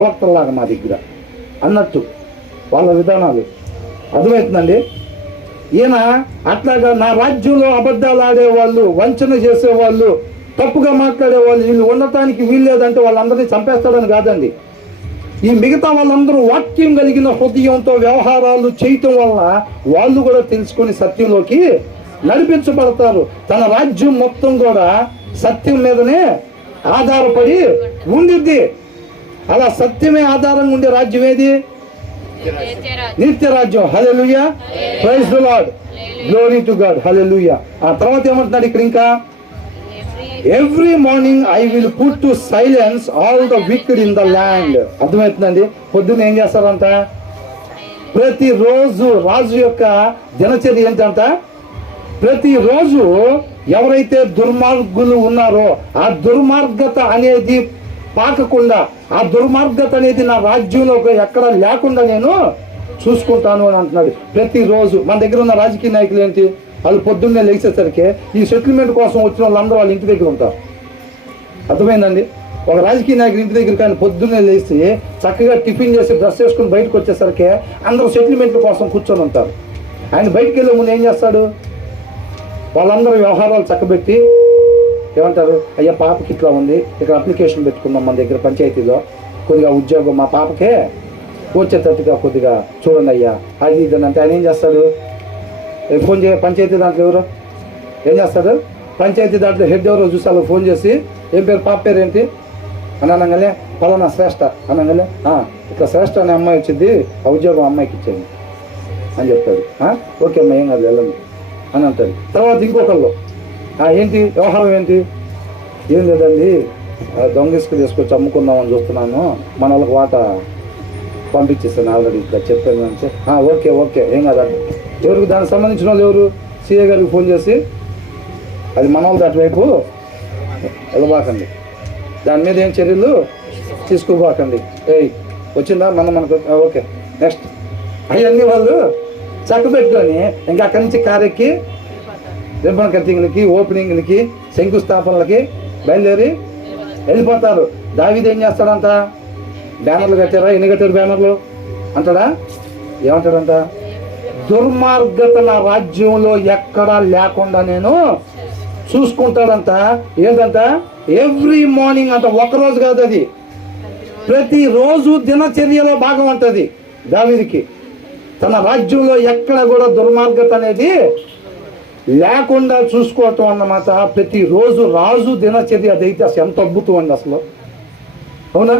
ప్రవక్తలాగా మా దగ్గర అన్నట్టు వాళ్ళ విధానాలు అర్థమవుతుందండి. ఈయన అట్లాగా నా రాజ్యంలో అబద్ధాలు ఆడేవాళ్ళు, వంచన చేసేవాళ్ళు, తప్పుగా మాట్లాడేవాళ్ళు వీళ్ళు ఉండటానికి వీల్లేదంటే వాళ్ళందరినీ చంపేస్తాడని కాదండి. ఈ మిగతా వాళ్ళందరూ వాక్యం కలిగిన హృదయంతో వ్యవహారాలు చేయటం వల్ల వాళ్ళు కూడా తెలుసుకొని సత్యంలోకి నడిపించబడతారు. తన రాజ్యం మొత్తం కూడా సత్యం మీదనే ఆధారపడి ఉండిద్ది. అలా సత్యమే ఆధారంగా ఉండే రాజ్యం ఏది? నిత్య రాజ్యం. Hallelujah, praise the lord, glory to God, hallelujah. ఆ తర్వాత ఏమంటున్నాడు ఇక్కడ ఇంకా, every morning I will put to silence all the wicked in the land. అర్థమవుతుందండి. పొద్దున్న ఏం చేస్తారంట? ప్రతిరోజు రాజు యొక్క దినచర్య ఏంటంట? ప్రతిరోజు ఎవరైతే దుర్మార్గులు ఉన్నారో ఆ దుర్మార్గత అనేది పాకకుండా, ఆ దుర్మార్గత అనేది నా రాజ్యంలో ఎక్కడ లేకుండా నేను చూసుకుంటాను అని అంటున్నాడు. ప్రతిరోజు మన దగ్గర ఉన్న రాజకీయ నాయకులు ఏంటి? వాళ్ళు పొద్దున్నే లేచేసరికి ఈ సెటిల్మెంట్ కోసం వచ్చిన వాళ్ళందరూ వాళ్ళ ఇంటి దగ్గర ఉంటారు. అర్థమైందండి. ఒక రాజకీయ నాయకులు ఇంటి దగ్గర కానీ పొద్దున్నే లేచి చక్కగా టిఫిన్ చేసి డ్రెస్ వేసుకుని బయటకు వచ్చేసరికి అందరూ సెటిల్మెంట్ల కోసం కూర్చొని ఉంటారు. ఆయన బయటకు వెళ్ళే ముందు ఏం చేస్తాడు? వాళ్ళందరూ వ్యవహారాలు చక్కబెట్టి ఏమంటారు, అయ్యా పాపకి ఇట్లా ఉంది, ఇక్కడ అప్లికేషన్ పెట్టుకున్నాం మన దగ్గర పంచాయతీలో, కొద్దిగా ఉద్యోగం మా పాపకే వచ్చేటట్టుగా కొద్దిగా చూడండి అయ్యా, అది ఇది అంటే ఆయన ఏం చేస్తాడు? ఫోన్ పంచాయతీ దాంట్లో ఎవరు ఏం చేస్తాడు? పంచాయతీ దాంట్లో హెడ్ ఎవరో చూసి వాళ్ళు ఫోన్ చేసి, ఏం పేరు, పాప పేరు ఏంటి అని అనగానే పలానా శ్రేష్ఠ అనగానే, ఇట్లా శ్రేష్ఠ అనే అమ్మాయి వచ్చింది, ఆ ఉద్యోగం అమ్మాయికి ఇచ్చేది అని చెప్తాడు. ఓకే అమ్మాయి ఏం కాదు వెళ్ళండి అని అంటాడు. తర్వాత ఇంకొకళ్ళు, ఏంటి వ్యవహారం ఏంటి? ఏం లేదండి, దొంగ ఇసుక తీసుకొచ్చి అమ్ముకుందామని చూస్తున్నాను, మన వాళ్ళకి వాటా పంపించేస్తాను ఆల్రెడీ ఇట్లా చెప్పాను అంటే, ఓకే ఓకే ఏం కాదండి. ఎవరికి దానికి సంబంధించిన వాళ్ళు ఎవరు? సిఏ గారికి ఫోన్ చేసి, అది మన వాళ్ళది అటువైపు వెళ్ళబాకండి, దాని మీద ఏం చర్యలు తీసుకోబాకండి, వచ్చిందా మనకు ఓకే నెక్స్ట్ అవన్నీ వాళ్ళు చక్కబెట్టుకొని ఇంకా అక్కడి నుంచి కారెక్కి రిబ్బన్ కటింగ్లకి, ఓపెనింగ్లకి, శంకుస్థాపనలకి బయలుదేరి వెళ్ళిపోతారు. దావీదు ఏం చేస్తాడంట? బ్యానర్లు కట్టారా? ఎన్ని కట్టారు బ్యానర్లు అంటాడా? ఏమంటాడంట? దుర్మార్గత నా రాజ్యంలో ఎక్కడా లేకుండా నేను చూసుకుంటాడంట. ఏంటంట? ఎవ్రీ మార్నింగ్ అంట. ఒకరోజు కాదు, అది ప్రతిరోజు దినచర్యలో భాగం అంటది దావీదుకి. తన రాజ్యంలో ఎక్కడ కూడా దుర్మార్గత అనేది లేకుండా చూసుకోవటం అన్నమాట. ప్రతిరోజు రాజు దినచర్య అదైతే అసలు ఎంత అద్భుతం అండి అసలు, అవునా?